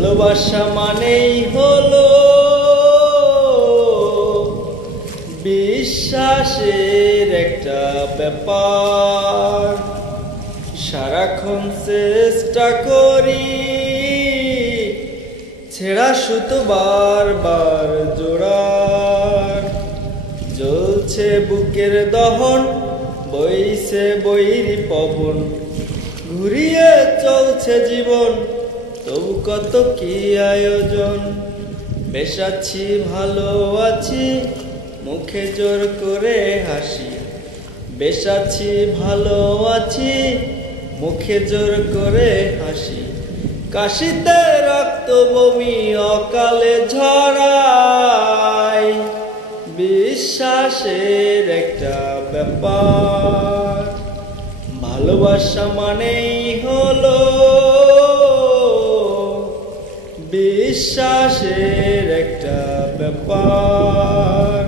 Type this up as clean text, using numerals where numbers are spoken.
ভালোবাসা মানেই হলো বিশ্বাসের একটা ব্যাপার। সারাক্ষণ চেষ্টা করি ছেঁড়া সুতো বারবার জোড়ার। জ্বলছে বুকের দহন, বইছে বৈরি পবন, ঘুরিয়ে চলছে জীবন, তবু কত কি আয়োজন। বেশ আছি ভালো আছি, মুখে জোর করে হাসি। বেশ আছি ভালো আছি, মুখে জোর করে হাসি। কাশিতে রক্ত বমি অকালে ঝরায়, বিশ্বাসের একটা ব্যাপার। ভালোবাসা মানেই হলো বিশ্বাসের একটা ব্যাপার।